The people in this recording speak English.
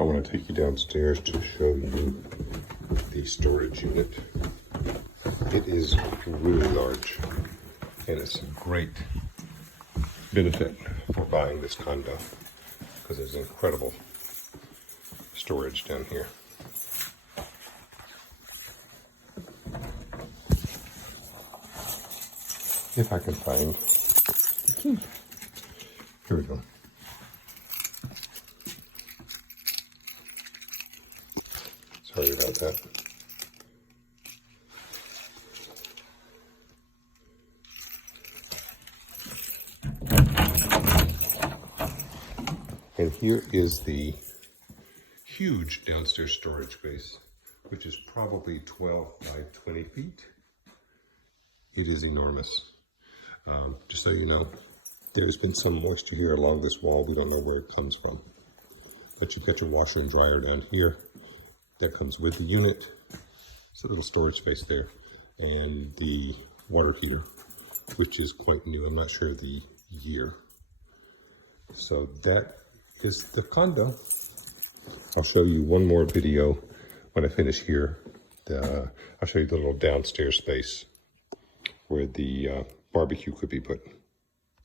I want to take you downstairs to show you the storage unit. It is really large, and it's a great benefit for buying this condo because there's incredible storage down here. If I can find the key. Here we go. Sorry about that. And here is the huge downstairs storage space, which is probably 12 by 20 feet. It is enormous. Just so you know, there's been some moisture here along this wall. We don't know where it comes from. But you've got your washer and dryer down here. That comes with the unit. It's a little storage space there. And the water heater, which is quite new. I'm not sure the year. So that is the condo. I'll show you one more video when I finish here. I'll show you the little downstairs space where the barbecue could be put.